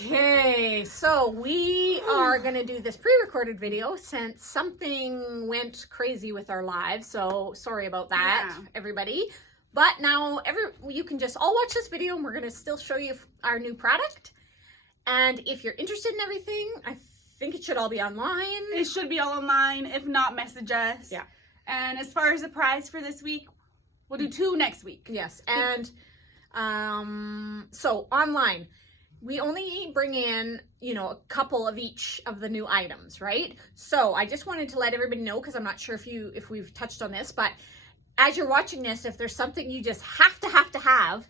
Okay, so we are going to do this pre-recorded video since something went crazy with our lives. So sorry about that, everybody. But now you can just all watch this video and we're going to still show you our new product. And if you're interested in everything, I think it should all be online. It should be all online. If not, message us. Yeah. And as far as the prize for this week, we'll do 2 next week. Yes. And so online, we only bring in, a couple of each of the new items, right? So I just wanted to let everybody know, because I'm not sure if we've touched on this, but as you're watching this, if there's something you just have to have,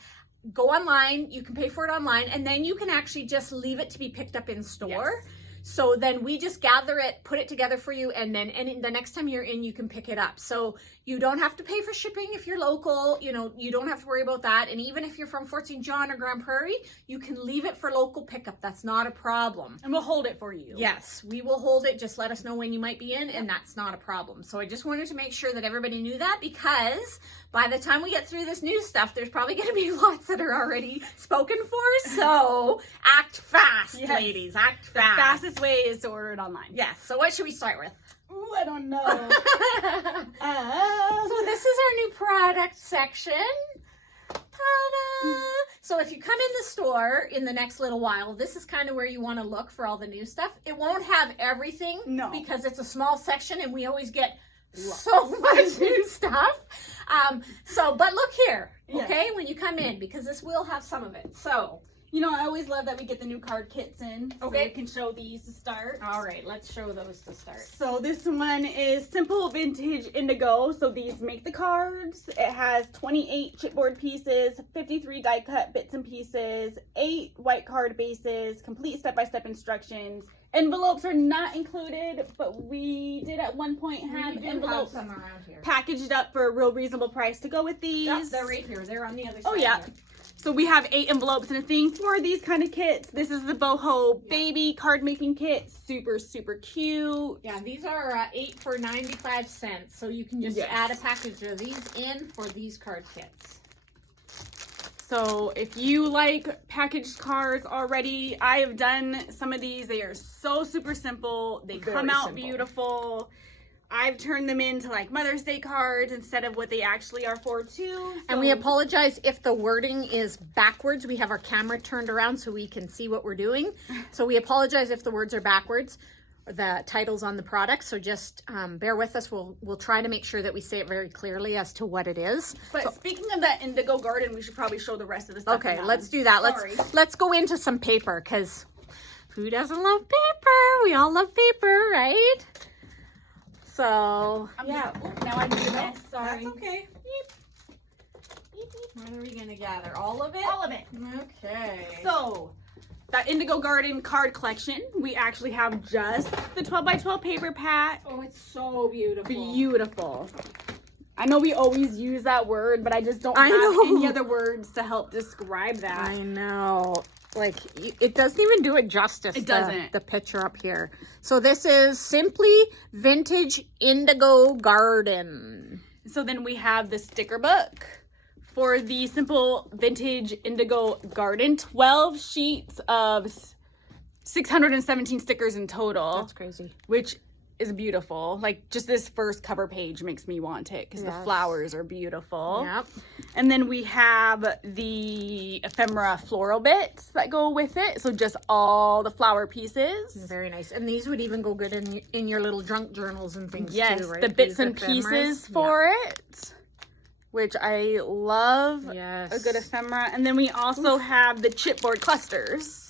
go online. You can pay for it online, and then you can actually just leave it to be picked up in store. Yes. So then we just gather it, put it together for you, and then the next time you're in, you can pick it up. So you don't have to pay for shipping if you're local. You don't have to worry about that. And even if you're from Fort St. John or Grand Prairie, you can leave it for local pickup. That's not a problem. And we'll hold it for you. Yes, we will hold it. Just let us know when you might be in, and that's not a problem. So I just wanted to make sure that everybody knew that, because by the time we get through this new stuff, there's probably going to be lots that are already spoken for. So act fast, yes. Ladies. Act fast. The fastest way is to order it online. Yes. So what should we start with? Ooh, I don't know. So this is our new product section. Ta-da! So if you come in the store in the next little while, this is kind of where you want to look for all the new stuff. It won't have everything, because it's a small section and we always get so much new stuff. But look here, okay, when you come in, because this will have some of it. So, I always love that we get the new card kits in. Okay. So we can show these to start. All right, let's show those to start. So this one is Simple Vintage Indigo. So these make the cards. It has 28 chipboard pieces, 53 die cut bits and pieces, 8 white card bases, complete step-by-step instructions. Envelopes are not included, but we did at one point have envelopes packaged up for a real reasonable price to go with these. Yep, they're right here. They're on the other side. Oh, yeah. So we have 8 envelopes and a thing for these kind of kits. This is the Boho Baby card making kit. Super, super cute. Yeah, these are 8 for 95 cents. So you can just add a package of these in for these card kits. So if you like packaged cards already, I have done some of these. They are so super simple. They come out beautiful. I've turned them into like Mother's Day cards instead of what they actually are for too. So. And we apologize if the wording is backwards. We have our camera turned around so we can see what we're doing. So we apologize if the words are backwards, or the titles on the product. So just bear with us. We'll try to make sure that we say it very clearly as to what it is. But speaking of that Indigo Garden, we should probably show the rest of the stuff. Okay, let's do that. Let's go into some paper, because who doesn't love paper? We all love paper, right? So, now I need a mess. Sorry. That's okay. What are we going to gather? All of it? All of it. Okay. So, that Indigo Garden card collection, we actually have just the 12 by 12 paper pat. Oh, it's so beautiful. Beautiful. I know we always use that word, but I just don't have any other words to help describe that. I know. Like, it doesn't even do it justice. It doesn't. The picture up here. So this is Simply Vintage Indigo Garden. So then we have the sticker book for the Simple Vintage Indigo Garden. 12 sheets of 617 stickers in total. That's crazy. Which is beautiful. Like, just this first cover page makes me want it, because the flowers are beautiful. Yep. And then we have the ephemera floral bits that go with it. So just all the flower pieces. Very nice. And these would even go good in your little junk journals and things too, right? The bits and pieces for it, which I love. Yes. A good ephemera. And then we also have the chipboard clusters.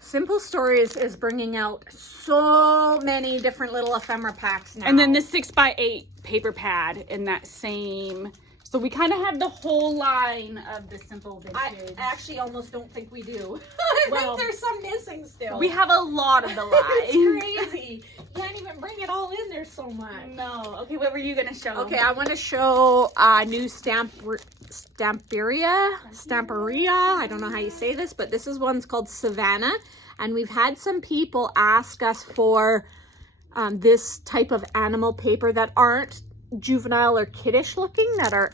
Simple Stories is bringing out so many different little ephemera packs now. And then the 6x8 paper pad in that same. So we kind of have the whole line of the Simple Vintage. I actually almost don't think we do. I think there's some missing still. We have a lot of the line. It's crazy. You can't even bring it all in. There's so much. No. Okay, what were you going to show? Okay, I want to show a new Stamperia. I don't know how you say this, but this is one's called Savannah. And we've had some people ask us for this type of animal paper that aren't juvenile or kiddish looking, that are,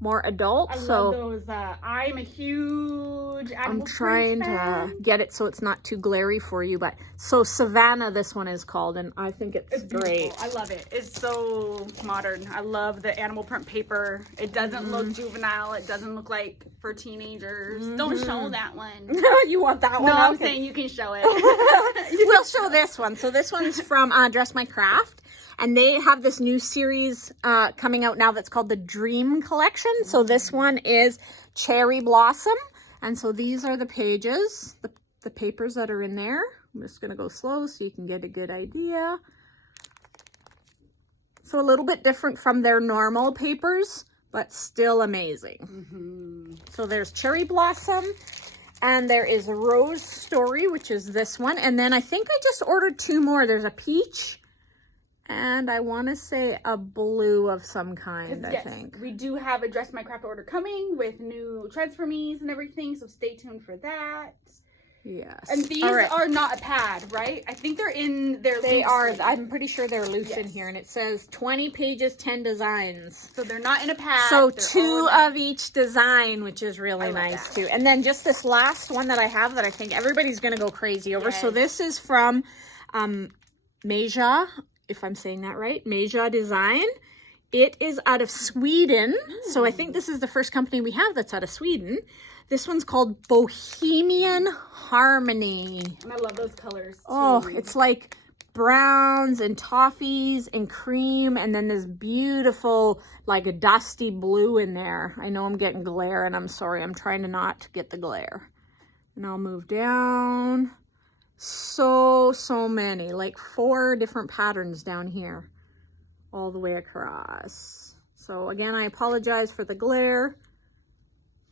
more adult. I love those. I'm a huge huge animal I'm trying print to fan. get it so it's not too glary for you, but so Savannah, this one is called, and I think it's great. Beautiful. I love it. It's so modern. I love the animal print paper. It doesn't look juvenile. It doesn't look like for teenagers. Don't show that one. You want that one? No, I'm Okay. saying you can show it. We'll show this one. So this one's from Dress My Craft, and they have this new series coming out now that's called the Dream Collection. So this one is Cherry Blossom, and so these are the pages, the papers that are in there. I'm just gonna go slow so you can get a good idea. So a little bit different from their normal papers, but still amazing. So there's Cherry Blossom, and there is a Rose Story, which is this one. And then I think I just ordered two more. There's a peach, and I want to say a blue of some kind, I think. We do have a Dress My Craft order coming with new treads for me's and everything, so stay tuned for that. Yes. And these are not a pad, right? I think they're in their They loose are. sleeve. I'm pretty sure they're loose in Yes. here, and it says 20 pages, 10 designs. So they're not in a pad. So they're two all of each design, which is really love nice that. too. And then just this last one that I have that I think everybody's going to go crazy over. So Yes. this is from Meja, if I'm saying that right, Meja Design. It is out of Sweden. So I think this is the first company we have that's out of Sweden. This one's called Bohemian Harmony. And I love those colors too. Oh, it's like browns and toffees and cream, and then this beautiful like a dusty blue in there. I know I'm getting glare, and I'm sorry. I'm trying to not get the glare. And I'll move down. So many, like 4 different patterns down here all the way across. So again, I apologize for the glare.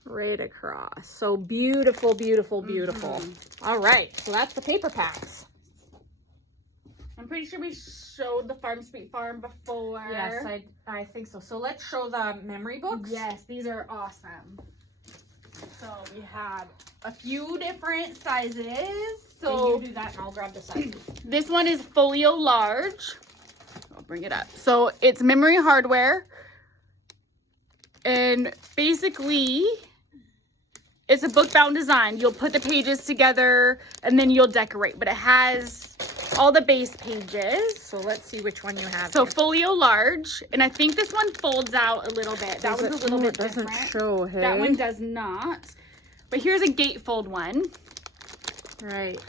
Right across. So beautiful, beautiful, beautiful. All right, so that's the paper packs. I'm pretty sure we showed the Farm Sweet Farm before. Yes, I think so. So let's show the memory books. Yes, these are awesome. So we have a few different sizes. So So you do that, and I'll grab the size. this one is folio large. I'll bring it up. So it's memory hardware. And basically, it's a book-bound design. You'll put the pages together and then you'll decorate. But it has all the base pages. So let's see which one you have. So here. folio large. And I think this one folds out a little bit. That one's a little bit doesn't different. show. Hey, That one does not. But here's a gatefold one. right.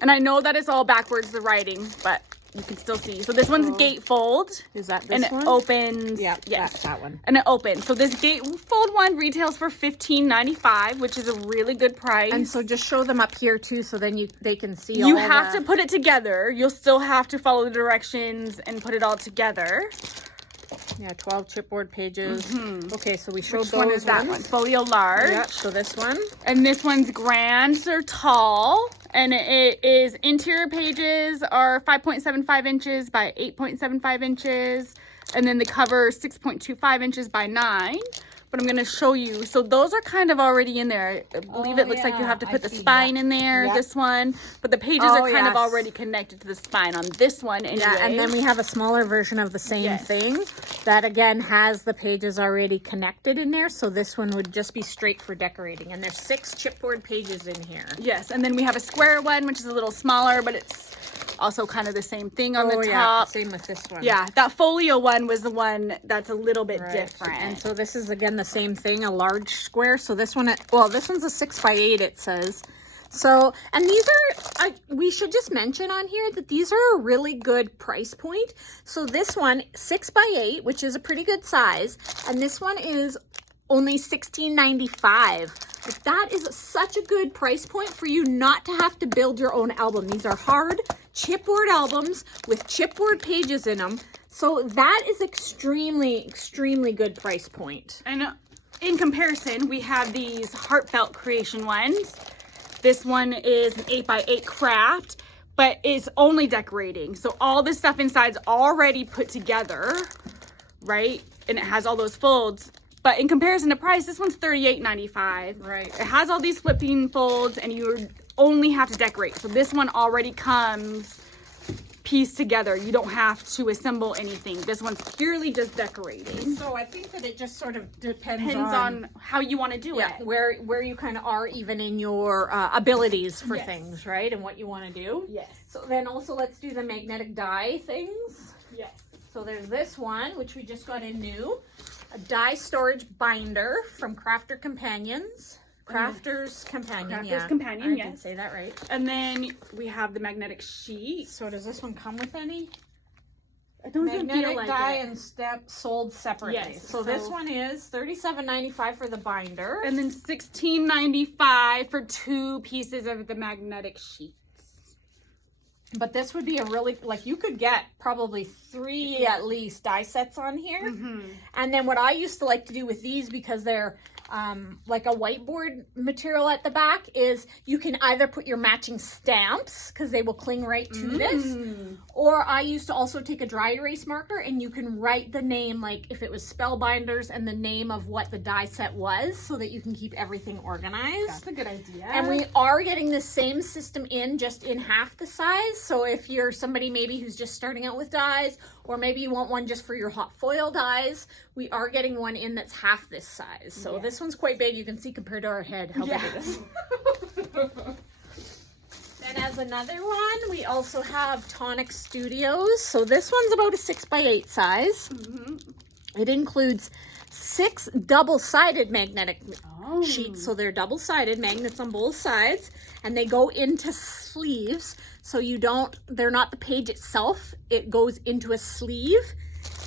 And I know that it's all backwards, the writing, but you can still see. So this one's gatefold. Is that And this it one? opens. Yeah, Yes. that's that one. And it opens. So this gatefold one retails for $15.95, which is a really good price. And so just show them up here too, so then they can see. you all have the... to put it together. You'll still have to follow the directions and put it all together. Yeah, 12 chipboard pages. Okay, so we showed Which those one is that one? ones. Folio large. Yep. So this one. And this one's grand. They're tall. And it is interior pages are 5.75 inches by 8.75 inches. And then the cover is 6.25 inches by 9. But I'm going to show you. So those are kind of already in there. I believe it looks like you have to I put the see, spine yeah. in there, Yep. this one. But the pages Oh, are kind of yes. already connected to the spine on this one anyway. Yeah, and then we have a smaller version of the same Yes. thing that again has the pages already connected in there. So this one would just be straight for decorating. And there's 6 chipboard pages in here. Yes, and then we have a square one, which is a little smaller, but it's also kind of the same thing on the Yeah, top. same with this one. Yeah, that folio one was the one that's a little bit Right. different. And so this is again the same thing, a large square. So this one, well, this one's a 6x8, it says. So, and these are, we should just mention on here that these are a really good price point. So this one, 6x8, which is a pretty good size, and this one is only $16.95. But that is such a good price point for you not to have to build your own album. These are hard chipboard albums with chipboard pages in them. So that is extremely, extremely good price point. And in comparison, we have these heartfelt creation ones. This one is an 8x8 craft, but it's only decorating. So all this stuff inside's already put together, right? And it has all those folds. But in comparison to price, this one's $38.95. Right. It has all these flipping folds, and you only have to decorate. So this one already comes piece together. You don't have to assemble anything. This one's purely just decorating. So I think that it just sort of depends Depends on how you want to do it. where you kind of are even in your abilities for Yes. things, right? And what you want to do. Yes. So then also let's do the magnetic die things. Yes. So there's this one, which we just got in new. A die storage binder from Crafter Companions. Crafter's Companion, Crafter's Companion, I yes. did say that right. And then we have the magnetic sheet. So does this one come with any? It doesn't feel Magnetic like die it. and step sold separately. Yes, So this so- one is $37.95 for the binder. And then $16.95 for 2 pieces of the magnetic sheets. But this would be a really, like, you could get probably 3 at least die sets on here. And then what I used to like to do with these, because they're like a whiteboard material at the back, is you can either put your matching stamps, because they will cling right to this, or I used to also take a dry erase marker and you can write the name, like if it was Spellbinders, and the name of what the die set was, so that you can keep everything organized. That's a good idea. And we are getting the same system in, just in half the size. So if you're somebody maybe who's just starting out with dies, or maybe you want one just for your hot foil dies, we are getting one in that's half this size. So this one's quite big. You can see compared to our head how big it is. Then as another one, we also have Tonic Studios. So this one's about a 6x8 size. It includes 6 double-sided magnetic sheets. So they're double-sided magnets on both sides, and they go into sleeves. So they're not the page itself. It goes into a sleeve.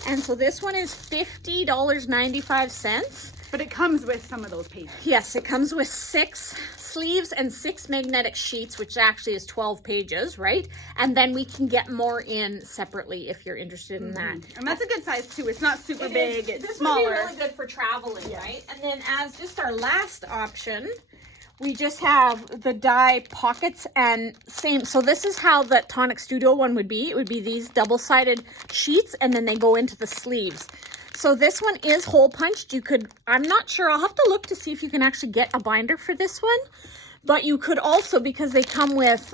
And so this one is $50.95. But it comes with some of those pages. Yes, it comes with 6 sleeves and 6 magnetic sheets, which actually is 12 pages, right? And then we can get more in separately if you're interested in that. And that's a good size too. It's not super big. It's this smaller. would be really good for traveling, right? And then as just our last option, we just have the die pockets, and same. So this is how the Tonic Studio one would be. It would be these double-sided sheets, and then they go into the sleeves. So this one is hole punched. You could, I'm not sure, I'll have to look to see if you can actually get a binder for this one. But you could also, because they come with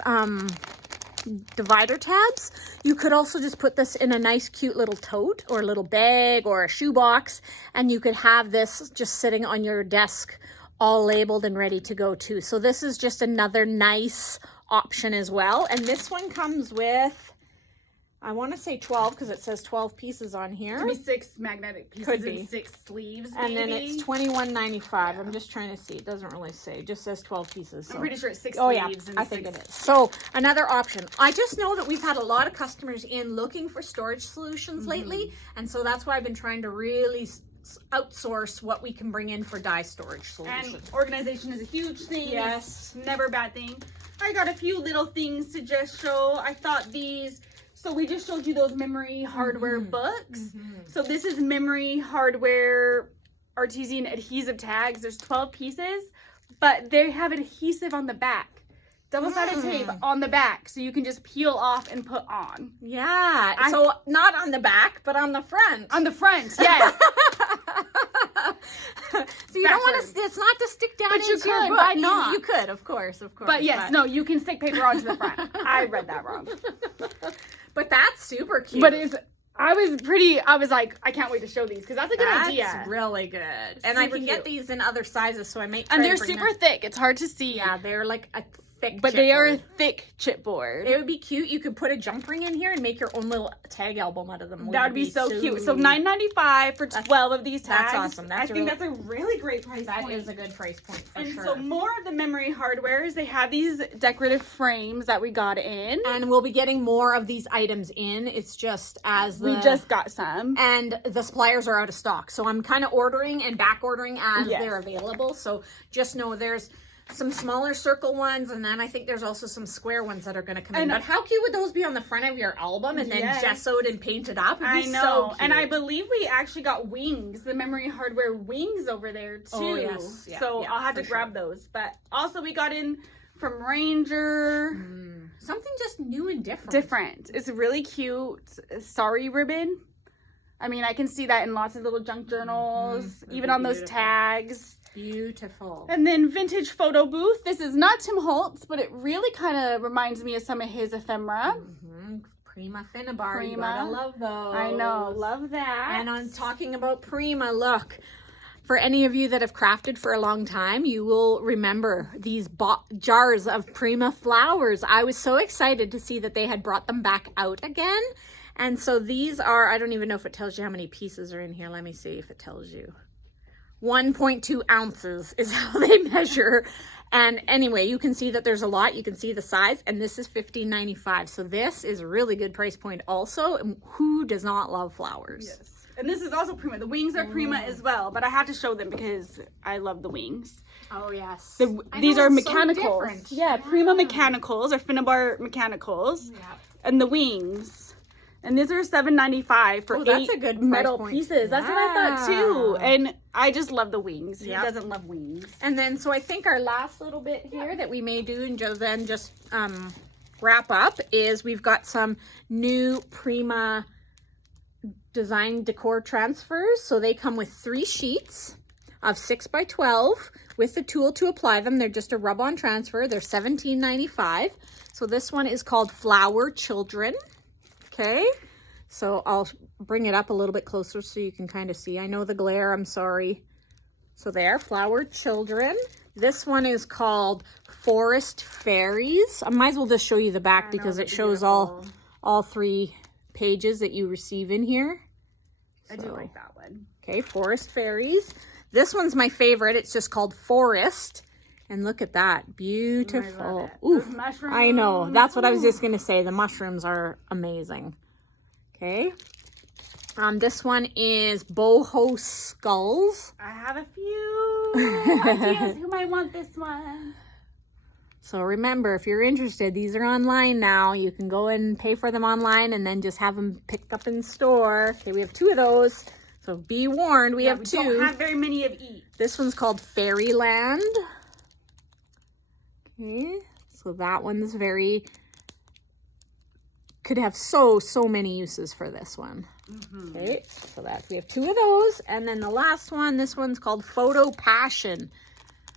divider tabs, you could also just put this in a nice cute little tote or a little bag or a shoebox, and you could have this just sitting on your desk all labeled and ready to go too. So this is just another nice option as well. And this one comes with, I want to say 12 because it says 12 pieces on here. Could be 6 magnetic pieces Could be. and 6 sleeves. And then maybe. it's $21.95. I'm just trying to see. It doesn't really say. It just says 12 pieces. So. I'm pretty sure it's 6 Oh yeah, sleeves and I think 6. it is. So another option. I just know that we've had a lot of customers in looking for storage solutions lately, and so that's why I've been trying to really outsource what we can bring in for die storage solutions. And organization is a huge thing. Yes. It's never a bad thing. I got a few little things to just show. I thought these, so we just showed you those memory hardware books. So this is memory hardware artesian adhesive tags. There's 12 pieces, but they have adhesive on the back. Double-sided tape on the back, so you can just peel off and put on. Yeah. So not on the back, but on the front. On the front, yes. So you don't want to. It's not to stick down But you into your could, book. why not? You could, of course. But yes, no, you can stick paper onto the front. I read that wrong. But that's super cute. But I was like, I can't wait to show these because that's a good idea. That's really good. And I Super can get these in other sizes, so I might try And to they're bring super them. thick. It's hard to see. Yeah, they're like a thick But they are a chipboard. thick chipboard. It would be cute. You could put a jump ring in here and make your own little tag album out of them. That would be so cute. So $9.95 for 12 of these tags. That's awesome. That's I think that's a really great price That point. is a good price point for And sure. so more of the memory hardwares, they have these decorative frames that we got in. And we'll be getting more of these items in. It's just as We just got some. and the suppliers are out of stock. So I'm kind of ordering and back ordering as Yes. they're available. So just know there's some smaller circle ones, and then I think there's also some square ones that are going to come in. And- But how cute would those be on the front of your album and then Yes. gessoed and painted up? It'd I be know. So cute. And I believe we actually got wings, the memory hardware wings over there too. Oh, yes. Yeah, so yeah, I'll have to for grab those. But also we got in from Ranger. something just new and different. Different. It's really cute. Sorry ribbon. I mean, I can see that in lots of little junk journals, even on those beautiful. tags. Beautiful. And then vintage photo booth. This is not Tim Holtz, but it really kind of reminds me of some of his ephemera. Prima Finnabar. You Prima. gotta love those. I know, love that. And on talking about Prima, look, for any of you that have crafted for a long time, you will remember these jars of Prima flowers. I was so excited to see that they had brought them back out again. And so these are, I don't even know if it tells you how many pieces are in here. Let me see if it tells you. 1.2 ounces is how they measure. And anyway, you can see that there's a lot. You can see the size, and this is $15.95. So this is a really good price point also. And who does not love flowers? Yes. And this is also Prima. The wings are Prima as well, but I have to show them because I love the wings. Oh, yes. These are mechanicals. So different. Yeah, Prima mechanicals or Finnabar mechanicals. Yeah. And the wings. And these are $7.95 for that's 8 a good price metal point. pieces. That's what I thought too. Yeah. And I just love the wings. Yep. Who doesn't love wings? And then, so I think our last little bit here that we may do and then just wrap up is we've got some new Prima design decor transfers. So they come with 3 sheets of 6x12 with the tool to apply them. They're just a rub-on transfer. They're $17.95. So this one is called Flower Children. Okay, so I'll bring it up a little bit closer so you can kind of see. I know the glare, I'm sorry. So there, Flower Children. This one is called Forest Fairies. I might as well just show you the back because it shows all 3 pages that you receive in here. I do like that one. Okay, Forest Fairies. This one's my favorite. It's just called Forest. And look at that. Beautiful. Those mushrooms. I know. That's what I was just going to say. The mushrooms are amazing. Okay. This one is boho skulls. I have a few ideas who might want this one. So remember, if you're interested, these are online now. You can go and pay for them online and then just have them picked up in store. Okay, we have 2 of those. So be warned, we have 2. We don't have very many of each. This one's called Fairyland. Okay, so that one's could have so many uses for this one. Okay, so we have 2 of those. And then the last one, this one's called Photo Passion.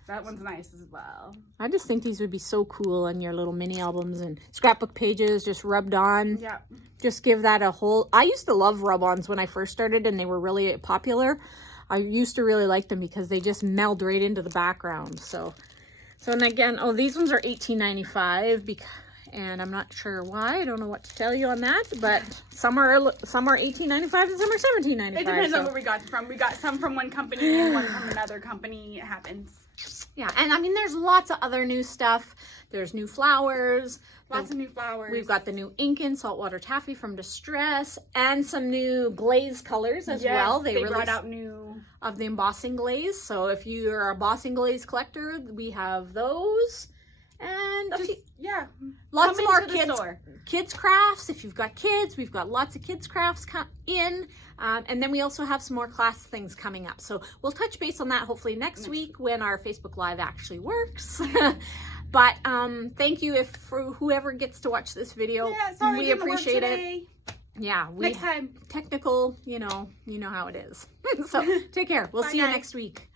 That one's nice as well. I just think these would be so cool on your little mini albums and scrapbook pages, just rubbed on. Yeah. Just give that a whole, I used to love rub-ons when I first started and they were really popular. I used to really like them because they just meld right into the background. So and again, these ones are $18.95 and I'm not sure why. I don't know what to tell you on that, but some are $18.95 and some are $17.95. It depends on where we got from. We got some from one company and one from another company. It happens. Yeah, and I mean, there's lots of other new stuff. There's new flowers. Lots of new flowers. We've got the new Inkin Saltwater Taffy from Distress and some new glaze colors as well. They really brought out new of the embossing glaze. So if you're a embossing glaze collector, we have those. And lots of more kids crafts. If you've got kids, we've got lots of kids crafts in. And then we also have some more class things coming up. So we'll touch base on that hopefully next week when our Facebook Live actually works. But thank you for whoever gets to watch this video. Yeah, sorry, we appreciate it. Yeah, next time. Technical, you know how it is. So take care. We'll see you next week.